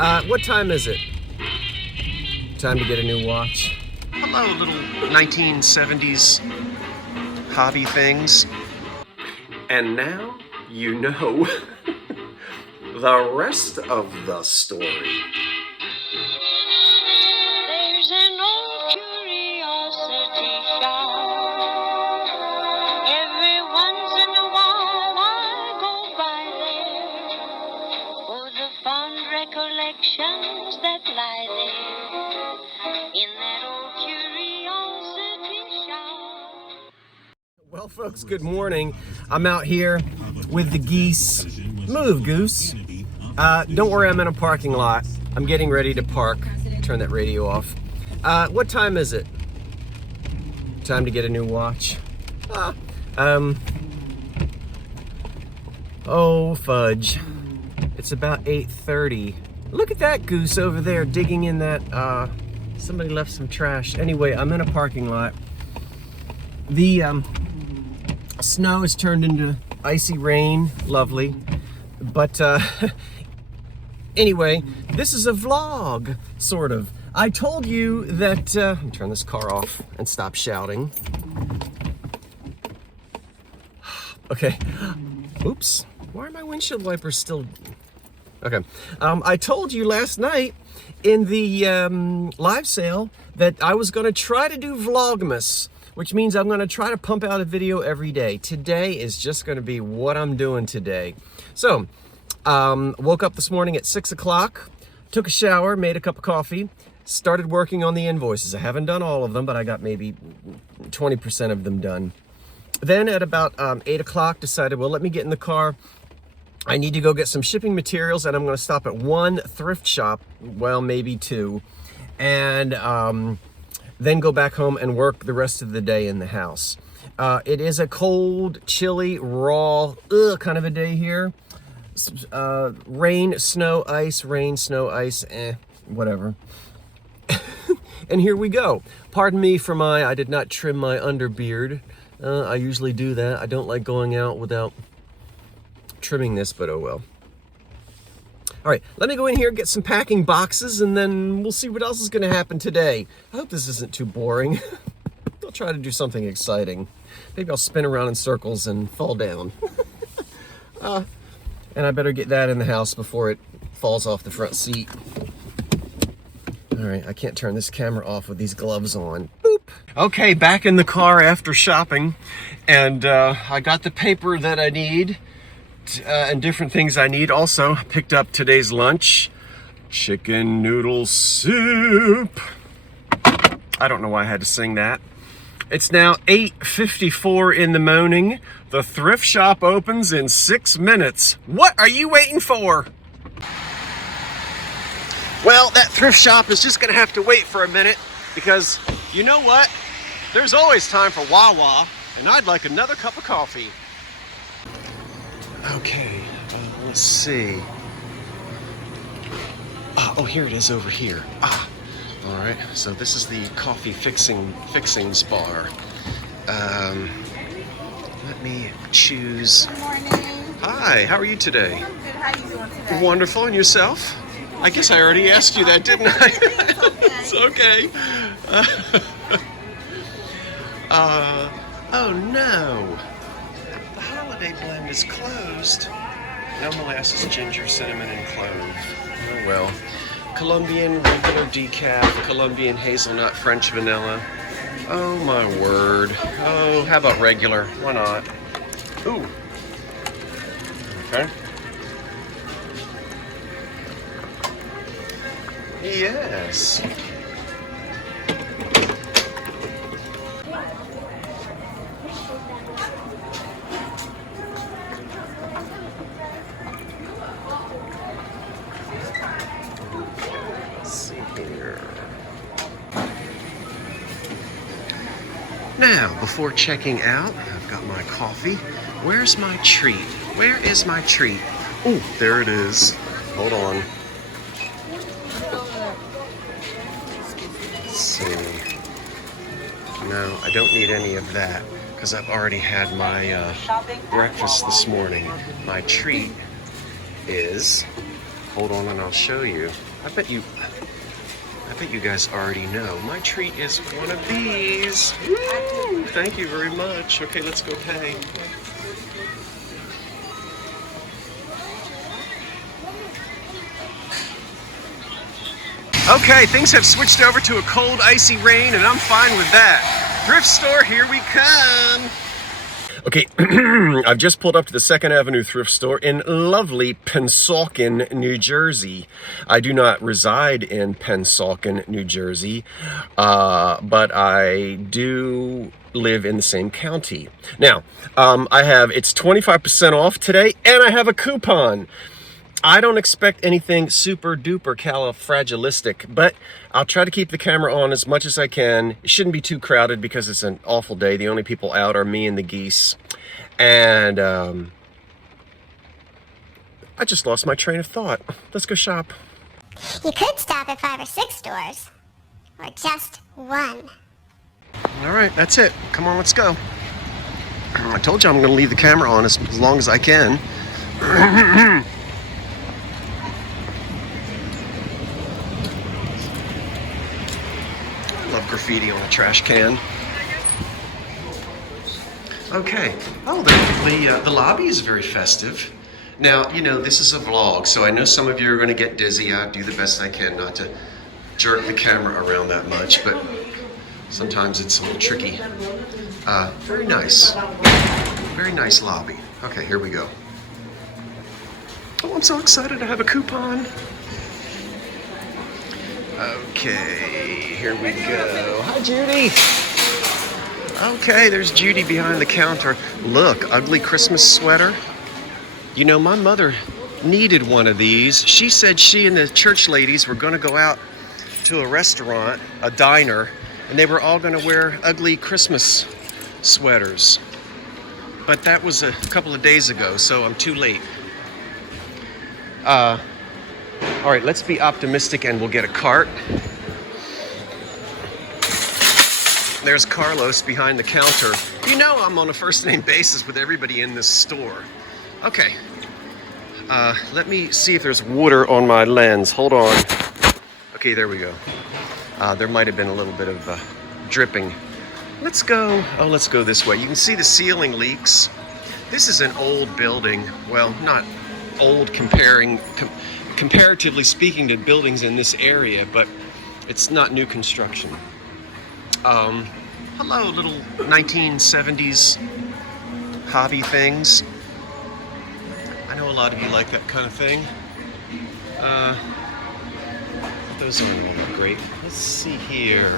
What time is it? Time to get a new watch. Hello, little 1970s hobby things. And now you know the rest of the story. There's an old curiosity shop. Every once in a while I go by there for the fond recollections that lie there in that old curiosity shop. Well, folks, good morning. I'm out here with the geese. Move, goose. Don't worry, I'm in a parking lot. I'm getting ready to park. Turn that radio off. What time is it? Time to get a new watch. Oh, fudge. It's about 8:30. Look at that goose over there digging in that, somebody left some trash. Anyway, I'm in a parking lot. The, snow has turned into icy rain. Lovely. But, anyway, this is a vlog, sort of. I told you that, let me turn this car off and stop shouting. Okay. Oops. Why are my windshield wipers still... Okay. I told you last night in the live sale that I was going to try to do Vlogmas, which means I'm going to try to pump out a video every day. Today is just going to be what I'm doing today. So, woke up this morning at 6 o'clock, took a shower, made a cup of coffee, started working on the invoices. I haven't done all of them, but I got maybe 20% of them done. Then at about 8 o'clock, decided, well, let me get in the car. I need to go get some shipping materials, and I'm going to stop at one thrift shop, well, maybe two, and then go back home and work the rest of the day in the house. It is a cold, chilly, raw, kind of a day here. Rain, snow, ice, whatever. And here we go. Pardon me for I did not trim my underbeard. I usually do that. I don't like going out without trimming this, but oh well. All right, let me go in here, get some packing boxes, and then we'll see what else is going to happen today. I hope this isn't too boring. I'll try to do something exciting. Maybe I'll spin around in circles and fall down. And I better get that in the house before it falls off the front seat. All right, I can't turn this camera off with these gloves on. Boop. Okay, back in the car after shopping, and I got the paper that I need and different things I need. Also, picked up today's lunch, chicken noodle soup. I don't know why I had to sing that. It's now 8:54 in the morning. The thrift shop opens in 6 minutes. What are you waiting for? Well, that thrift shop is just gonna have to wait for a minute because you know what? There's always time for Wawa, and I'd like another cup of coffee. Okay, let's see. Oh, here it is over here. All right, so this is the coffee fixings bar. Let me choose. Good morning. Hi, how are you today? I'm good. How you doing today? Wonderful, and yourself? I guess I already asked you that, didn't I? It's okay. Oh no. The holiday blend is closed. No molasses, ginger, cinnamon, and clove. Oh well. Colombian regular decaf, Colombian hazelnut, French vanilla. Oh my word. Oh, how about regular? Why not? Ooh. Okay. Yes. Let's see here. Now, before checking out, I've got my coffee. Where's my treat? Where is my treat? Oh, there it is. Hold on. Let's see. No, I don't need any of that because I've already had my breakfast this morning. My treat is, hold on and I'll show you. I bet you guys already know. My treat is one of these. Woo! Thank you very much. Okay, let's go pay. Okay, things have switched over to a cold, icy rain, and I'm fine with that. Thrift store, here we come. Okay, I've just pulled up to the 2nd Avenue thrift store in lovely Pennsauken, New Jersey. I do not reside in Pennsauken, New Jersey, but I do live in the same county. Now, it's 25% off today, and I have a coupon. I don't expect anything super duper califragilistic, but I'll try to keep the camera on as much as I can. It shouldn't be too crowded because it's an awful day. The only people out are me and the geese. And I just lost my train of thought. Let's go shop. You could stop at 5 or 6 stores, or just one. All right, that's it. Come on, let's go. I told you I'm going to leave the camera on as long as I can. Love graffiti on a trash can. Okay. Oh, the lobby is very festive. Now, you know, this is a vlog, so I know some of you are going to get dizzy. I do the best I can not to jerk the camera around that much, but sometimes it's a little tricky. Very nice. Very nice lobby. Okay, here we go. Oh, I'm so excited to have a coupon. Okay, here we go. Hi, Judy. Okay, there's Judy behind the counter. Look, ugly Christmas sweater. You know, my mother needed one of these. She said she and the church ladies were going to go out to a restaurant, a diner, and they were all going to wear ugly Christmas sweaters. But that was a couple of days ago, so I'm too late. All right, let's be optimistic and we'll get a cart. There's Carlos behind the counter. You know I'm on a first name basis with everybody in this store. Okay, let me see if there's water on my lens. Hold on. Okay, there we go. There might have been a little bit of dripping. Let's go this way. You can see the ceiling leaks. This is an old building. Well, not old comparatively speaking to buildings in this area, but it's not new construction. Hello, little 1970s hobby things. I know a lot of you like that kind of thing. Those aren't all that great. Let's see here.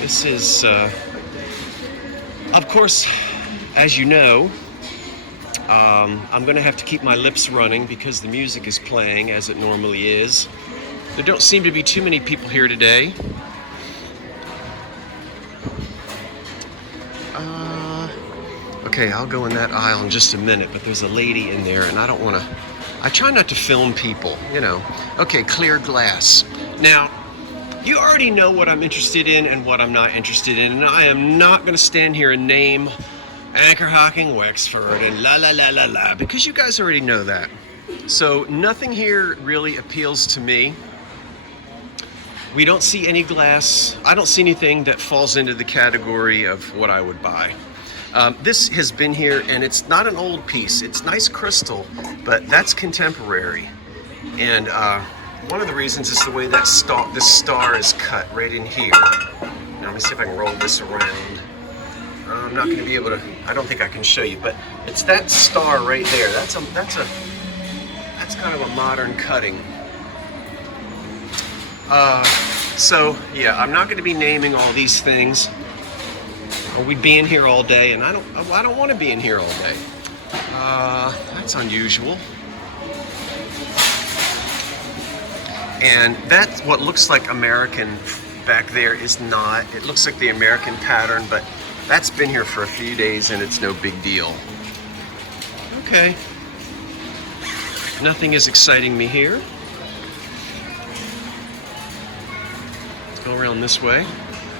This is, of course, as you know, I'm going to have to keep my lips running because the music is playing as it normally is. There don't seem to be too many people here today. Okay, I'll go in that aisle in just a minute, but there's a lady in there and I don't want to... I try not to film people, you know. Okay, clear glass. Now, you already know what I'm interested in and what I'm not interested in, and I am not going to stand here and name Anchor Hocking Wexford and la la la la la, because you guys already know that. So nothing here really appeals to me. We don't see any glass. I don't see anything that falls into the category of what I would buy. This has been here, and it's not an old piece. It's nice crystal, but that's contemporary. And one of the reasons is the way that this star is cut right in here. Now, let me see if I can roll this around. I'm not going to be able to. I don't think I can show you, but it's that star right there. That's kind of a modern cutting. So yeah, I'm not going to be naming all these things, or we'd be in here all day, and I don't want to be in here all day. That's unusual. And that's what looks like American back there is not. It looks like the American pattern, but that's been here for a few days and it's no big deal. Okay. Nothing is exciting me here. Let's go around this way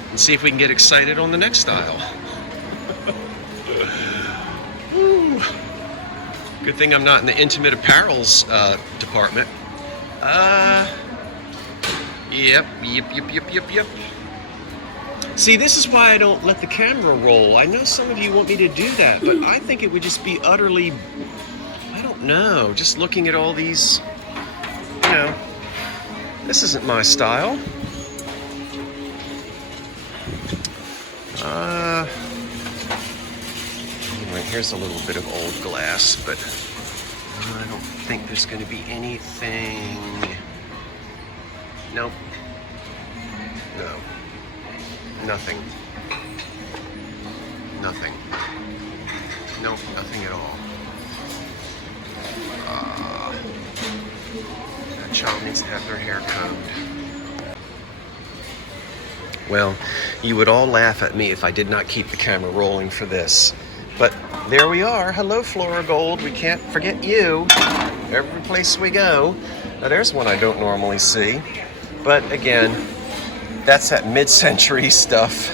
and see if we can get excited on the next aisle. Woo. Good thing I'm not in the intimate apparels department. Yep. See, this is why I don't let the camera roll. I know some of you want me to do that, but I think it would just be utterly, I don't know, just looking at all these, you know, this isn't my style. Anyway, here's a little bit of old glass, but I don't think there's going to be anything. Nope. No. Nothing. Nothing. Nope, nothing at all. That child needs to have their hair combed. Well, you would all laugh at me if I did not keep the camera rolling for this. But there we are. Hello, Flora Gold. We can't forget you. Every place we go. Now, there's one I don't normally see. But again, that's that mid-century stuff.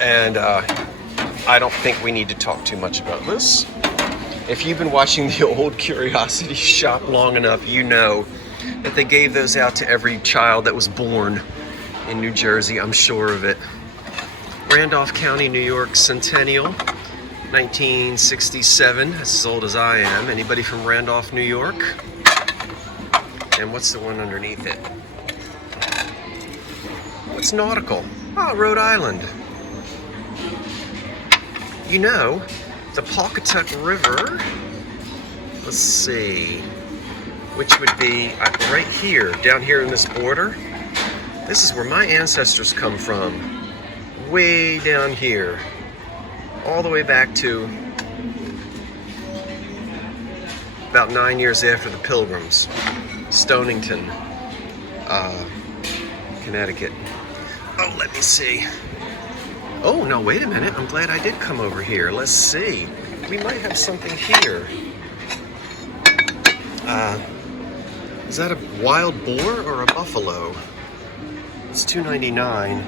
And I don't think we need to talk too much about this. If you've been watching the old Curiosity Shop long enough, you know that they gave those out to every child that was born in New Jersey. I'm sure of it. Randolph County, New York, Centennial, 1967. That's as old as I am. Anybody from Randolph, New York? And what's the one underneath it? What's nautical? Oh, Rhode Island. You know, the Pawcatuck River, let's see, which would be right here, down here in this border. This is where my ancestors come from, way down here, all the way back to about 9 years after the Pilgrims, Stonington, Connecticut. Oh, let me see. Oh, no, wait a minute. I'm glad I did come over here. Let's see. We might have something here. Is that a wild boar or a buffalo? It's $2.99.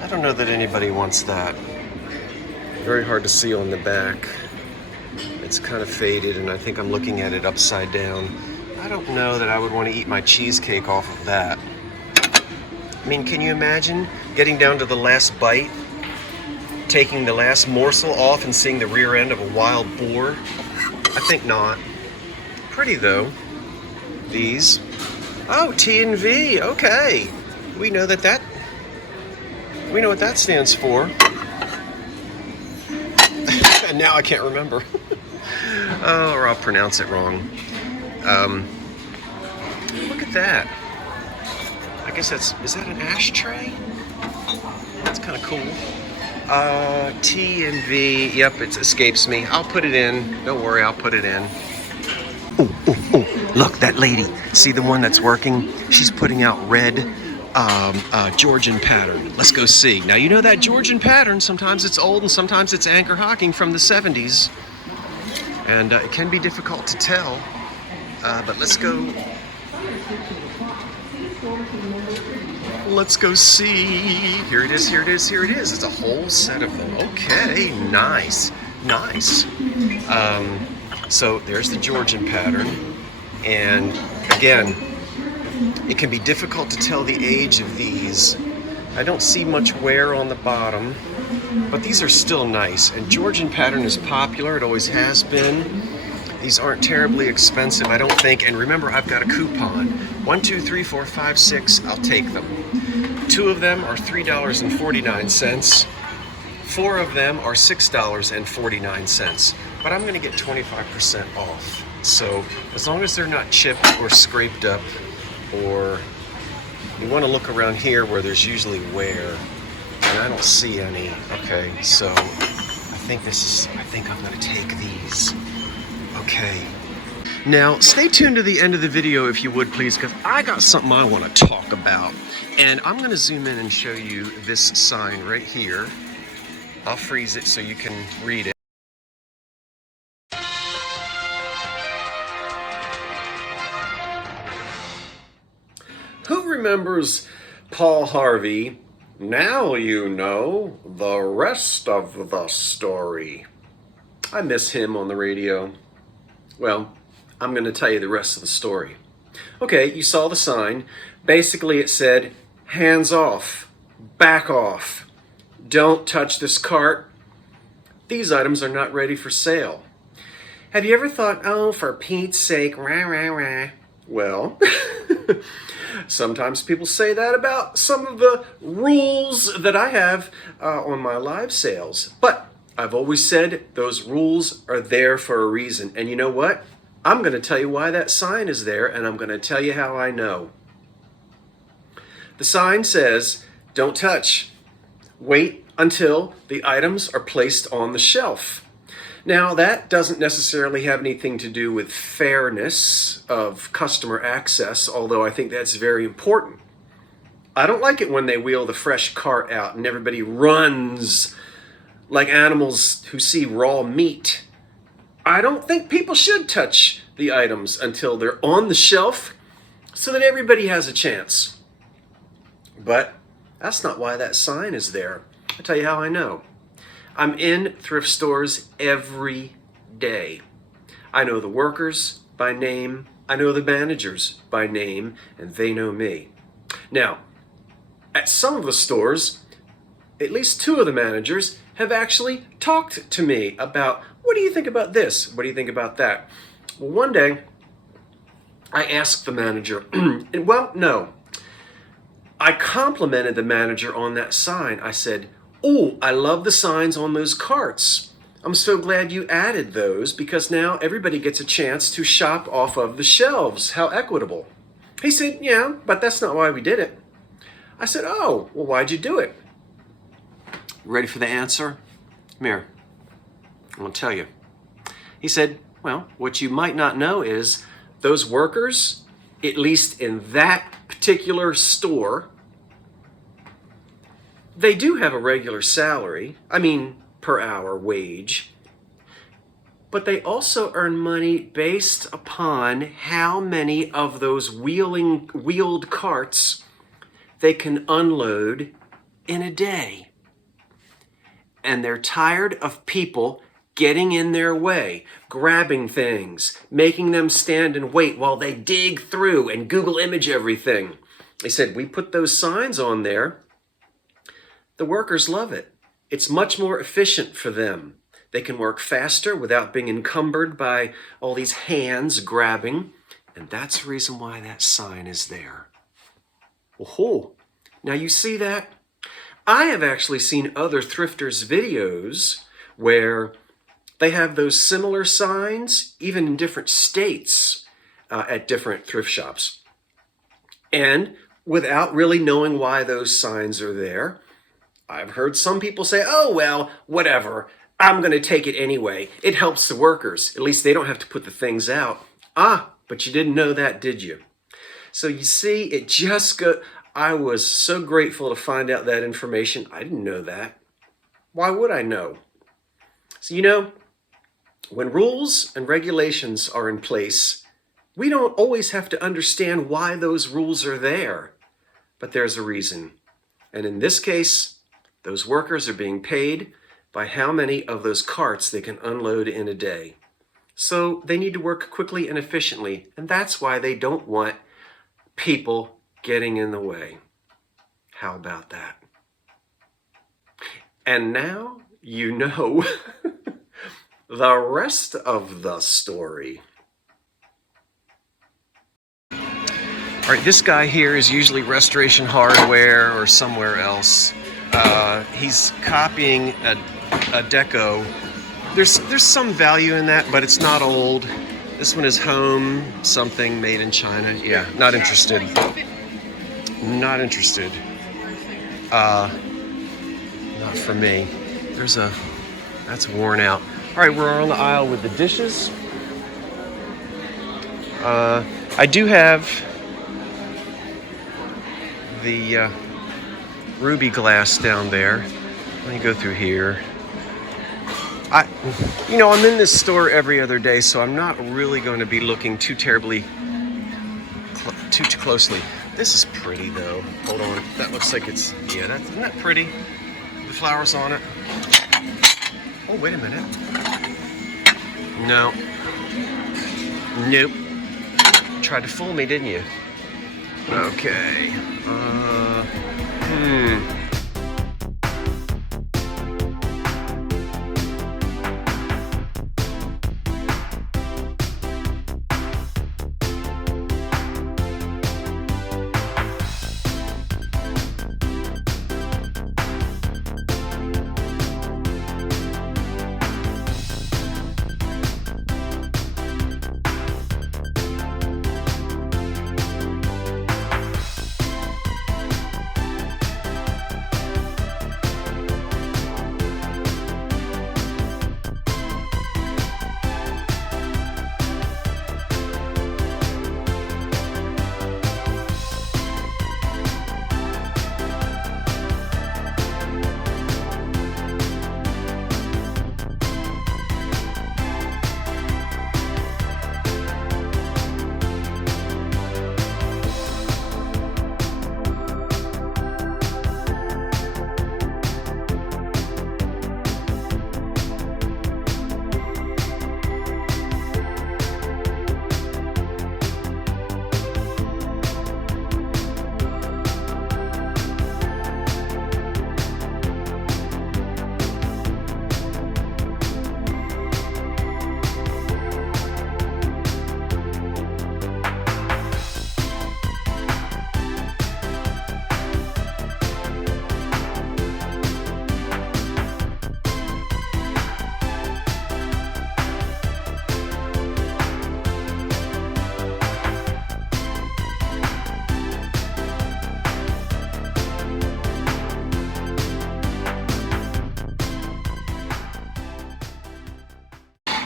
I don't know that anybody wants that. Very hard to see on the back. It's kind of faded, and I think I'm looking at it upside down. I don't know that I would want to eat my cheesecake off of that. I mean, can you imagine getting down to the last bite, taking the last morsel off and seeing the rear end of a wild boar? I think not. Pretty though. These. Oh, T&V. Okay. We know what that stands for. And now I can't remember. Oh, or I'll pronounce it wrong. Look at that. I guess is that an ashtray? That's kind of cool. T&V, yep, it escapes me. I'll put it in. Don't worry, I'll put it in. Oh, look, that lady. See the one that's working? She's putting out red Georgian pattern. Let's go see. Now, you know that Georgian pattern, sometimes it's old and sometimes it's anchor hocking from the 70s. And it can be difficult to tell. But let's go. Let's go see. Here it is, here it is, here it is. It's a whole set of them. Okay, nice, nice. So there's the Georgian pattern. And again, it can be difficult to tell the age of these. I don't see much wear on the bottom, but these are still nice. And Georgian pattern is popular, it always has been. These aren't terribly expensive, I don't think. And remember, I've got a coupon. 1, 2, 3, 4, 5, 6, I'll take them. 2 of them are $3.49. 4 of them are $6.49. But I'm gonna get 25% off. So as long as they're not chipped or scraped up, or you wanna look around here where there's usually wear, and I don't see any. Okay, so I think I'm gonna take these. Okay. Now, stay tuned to the end of the video if you would, please, because I got something I want to talk about. And I'm going to zoom in and show you this sign right here. I'll freeze it so you can read it. Who remembers Paul Harvey? Now you know the rest of the story. I miss him on the radio. Well, I'm going to tell you the rest of the story. Okay, you saw the sign. Basically it said, hands off, back off, don't touch this cart. These items are not ready for sale. Have you ever thought, oh, for Pete's sake, rah, rah, rah? Well, sometimes people say that about some of the rules that I have on my live sales. But I've always said those rules are there for a reason. And you know what? I'm going to tell you why that sign is there, and I'm going to tell you how I know. The sign says, don't touch. Wait until the items are placed on the shelf. Now, that doesn't necessarily have anything to do with fairness of customer access, although I think that's very important. I don't like it when they wheel the fresh cart out and everybody runs like animals who see raw meat. I don't think people should touch the items until they're on the shelf so that everybody has a chance. But that's not why that sign is there. I'll tell you how I know. I'm in thrift stores every day. I know the workers by name, I know the managers by name, and they know me. Now, at some of the stores, at least 2 of the managers have actually talked to me about, what do you think about this? What do you think about that? Well, one day, I asked the manager, I complimented the manager on that sign. I said, oh, I love the signs on those carts. I'm so glad you added those because now everybody gets a chance to shop off of the shelves. How equitable. He said, yeah, but that's not why we did it. I said, oh, well, why'd you do it? Ready for the answer? Come here. I'm going to tell you. He said, well, what you might not know is those workers, at least in that particular store, they do have a regular salary, per hour wage, but they also earn money based upon how many of those wheeled carts they can unload in a day. And they're tired of people getting in their way, grabbing things, making them stand and wait while they dig through and Google image everything. They said, we put those signs on there. The workers love it. It's much more efficient for them. They can work faster without being encumbered by all these hands grabbing. And that's the reason why that sign is there. Oh, now you see that? I have actually seen other thrifters' videos where they have those similar signs, even in different states, at different thrift shops. And without really knowing why those signs are there, I've heard some people say, oh, well, whatever, I'm going to take it anyway. It helps the workers. At least they don't have to put the things out. But you didn't know that, did you? So you see, I was so grateful to find out that information. I didn't know that. Why would I know? So, when rules and regulations are in place, we don't always have to understand why those rules are there. But there's a reason. And in this case, those workers are being paid by how many of those carts they can unload in a day. So they need to work quickly and efficiently, and that's why they don't want people getting in the way. How about that? And now you know the rest of the story. All right, this guy here is usually Restoration Hardware or somewhere else. He's copying a deco. There's some value in that, but it's not old. This one is home, something made in China. Yeah, not interested. Not interested. Not for me. That's worn out. All right, we're on the aisle with the dishes. I do have the ruby glass down there. Let me go through here. I'm in this store every other day, so I'm not really going to be looking too terribly, too closely. This is pretty, though. Hold on. That looks like isn't that pretty? The flowers on it. Oh, wait a minute. No. Nope. tried to fool me, didn't you? Okay.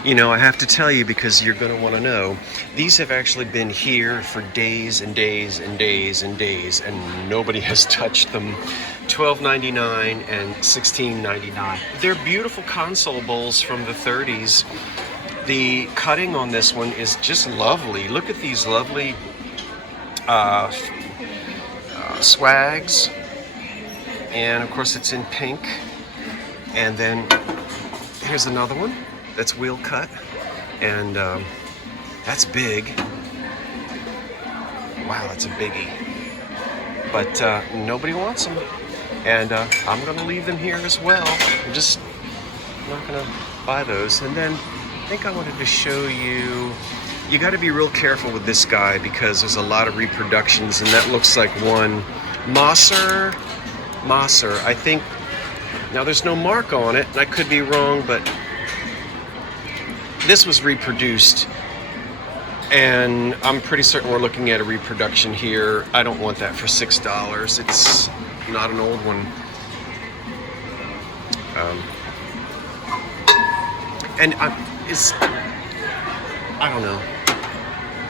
You know, I have to tell you because you're going to want to know, these have actually been here for days and days and days and days, and nobody has touched them. $12.99 and $16.99. They're beautiful console bowls from the 30s. The cutting on this one is just lovely. Look at these lovely swags. And of course it's in pink. And then here's another one that's wheel cut. And that's big. Wow, that's a biggie. But nobody wants them. And I'm going to leave them here as well. I'm just not going to buy those. And then I think I wanted to show you, you got to be real careful with this guy because there's a lot of reproductions, and that looks like one. Mosser, I think, now there's no mark on it, and I could be wrong, but this was reproduced. And I'm pretty certain we're looking at a reproduction here. I don't want that for $6. It's not an old one. And I don't know.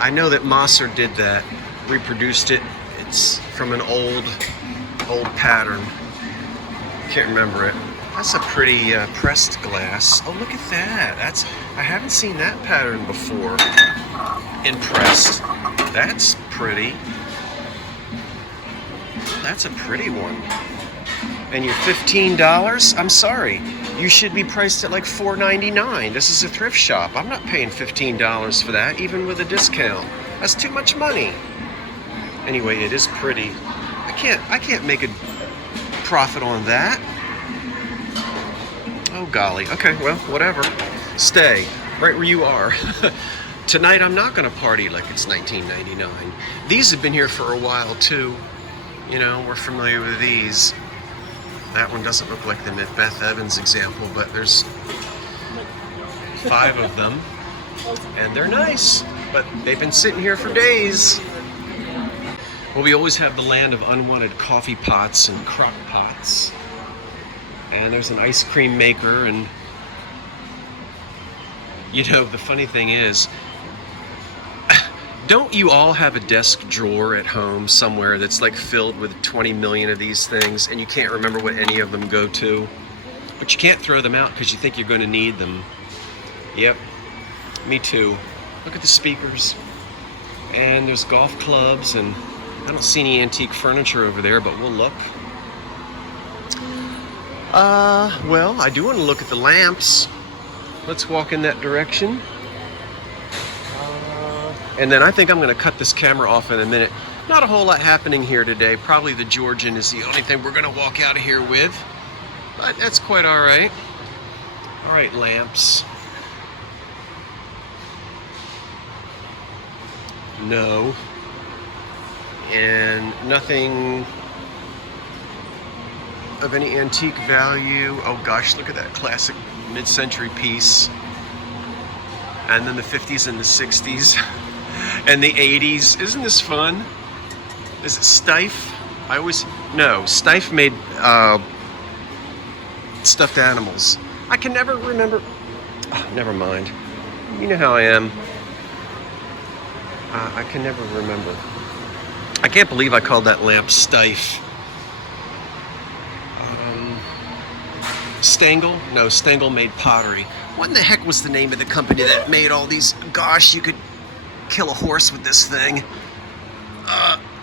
I know that Mosser did that, reproduced it. It's from an old pattern. Can't remember it. That's a pretty pressed glass. Oh, look at that. I haven't seen that pattern before. In pressed. That's pretty. That's a pretty one. And you're $15? I'm sorry. You should be priced at like $4.99. This is a thrift shop. I'm not paying $15 for that, even with a discount. That's too much money. Anyway, it is pretty. I can't make a profit on that. Oh golly. Okay, well, whatever. Stay right where you are. Tonight I'm not going to party like it's 1999. These have been here for a while too. You know, we're familiar with these. That one doesn't look like the Beth Evans example, but there's 5 of them. And they're nice, but they've been sitting here for days. Well, we always have the land of unwanted coffee pots and crock pots. And there's an ice cream maker, and you know, the funny thing is, don't you all have a desk drawer at home somewhere that's like filled with 20 million of these things and you can't remember what any of them go to? But you can't throw them out because you think you're going to need them. Yep, me too. Look at the speakers. And there's golf clubs, and I don't see any antique furniture over there, but we'll look. Well, I do want to look at the lamps. Let's walk in that direction. And then I think I'm going to cut this camera off in a minute. Not a whole lot happening here today. Probably the Georgian is the only thing we're going to walk out of here with. But that's quite all right. All right, lamps. No. And nothing of any antique value. Oh gosh, look at that classic mid-century piece. And then the 50s and the 60s and the 80s. Isn't this fun? Is it Steiff? No, Steiff made stuffed animals. I can never remember. Oh, never mind. You know how I am. I can never remember. I can't believe I called that lamp Steiff. Stengel? No, Stengel made pottery. What in the heck was the name of the company that made all these? Gosh, you could kill a horse with this thing.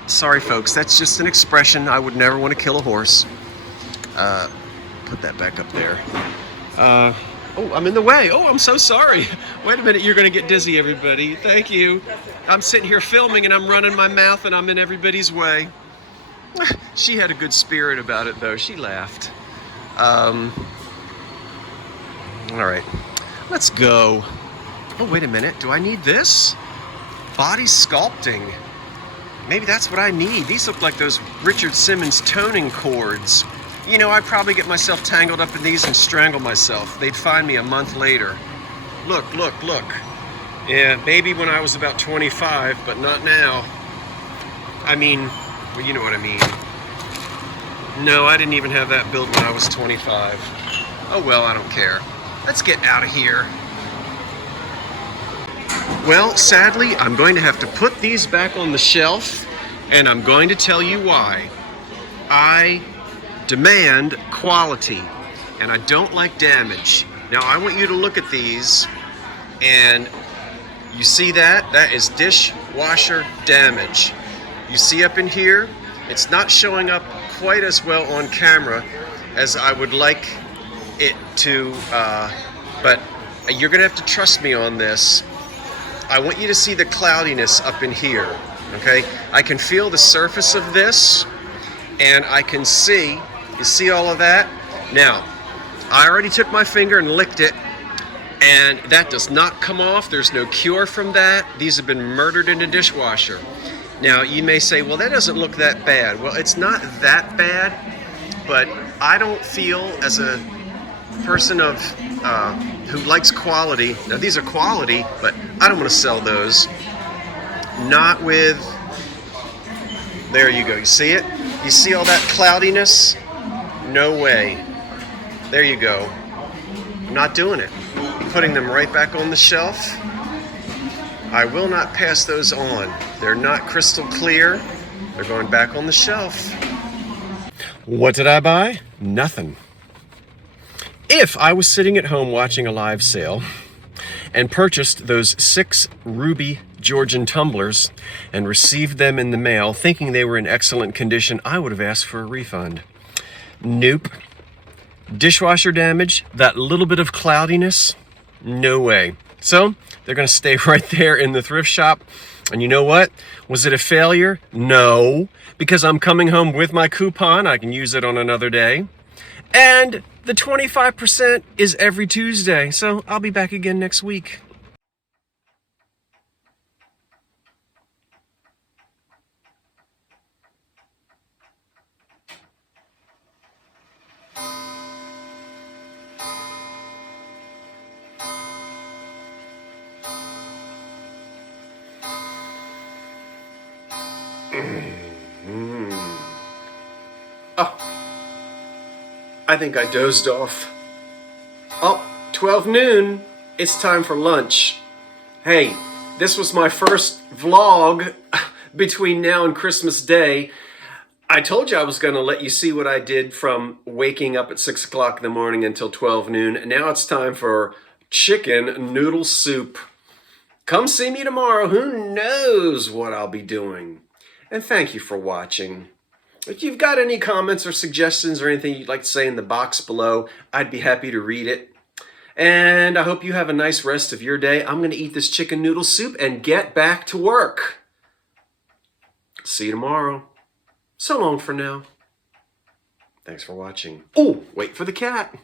Sorry folks, that's just an expression. I would never want to kill a horse. Put that back up there. Oh, I'm in the way. Oh, I'm so sorry. Wait a minute, you're going to get dizzy, everybody. Thank you. I'm sitting here filming and I'm running my mouth and I'm in everybody's way. She had a good spirit about it though. She laughed. All right, let's go. Oh, wait a minute. Do I need this? Body sculpting. Maybe that's what I need. These look like those Richard Simmons toning cords. You know, I'd probably get myself tangled up in these and strangle myself. They'd find me a month later. Look, look, look. Yeah, maybe when I was about 25, but not now. I mean, well, you know what I mean. No, I didn't even have that build when I was 25. Oh well, I don't care. Let's get out of here. Well, sadly, I'm going to have to put these back on the shelf, and I'm going to tell you why. I demand quality, and I don't like damage. Now, I want you to look at these, and you see that? That is dishwasher damage. You see up in here, it's not showing up quite as well on camera as I would like it to, but you're gonna have to trust me on this. I want you to see the cloudiness up in here, okay? I can feel the surface of this, and I can see, you see all of that? Now, I already took my finger and licked it, and that does not come off. There's no cure from that. These have been murdered in a dishwasher. Now, you may say, well, that doesn't look that bad. Well, it's not that bad, but I don't feel, as a person of who likes quality, now these are quality, but I don't want to sell those. Not with, there you go, you see it? You see all that cloudiness? No way. There you go. I'm not doing it. I'm putting them right back on the shelf. I will not pass those on. They're not crystal clear. They're going back on the shelf. What did I buy? Nothing. If I was sitting at home watching a live sale and purchased those 6 ruby Georgian tumblers and received them in the mail thinking they were in excellent condition, I would have asked for a refund. Nope. Dishwasher damage, that little bit of cloudiness, no way. So they're going to stay right there in the thrift shop. And you know what? Was it a failure? No, because I'm coming home with my coupon. I can use it on another day. And the 25% is every Tuesday, so I'll be back again next week. Oh, I think I dozed off. Oh, 12 noon. It's time for lunch. Hey, this was my first vlog between now and Christmas Day. I told you I was going to let you see what I did from waking up at 6 o'clock in the morning until 12 noon. Now it's time for chicken noodle soup. Come see me tomorrow. Who knows what I'll be doing? And thank you for watching. If you've got any comments or suggestions or anything you'd like to say in the box below, I'd be happy to read it. And I hope you have a nice rest of your day. I'm going to eat this chicken noodle soup and get back to work. See you tomorrow. So long for now. Thanks for watching. Oh, wait for the cat.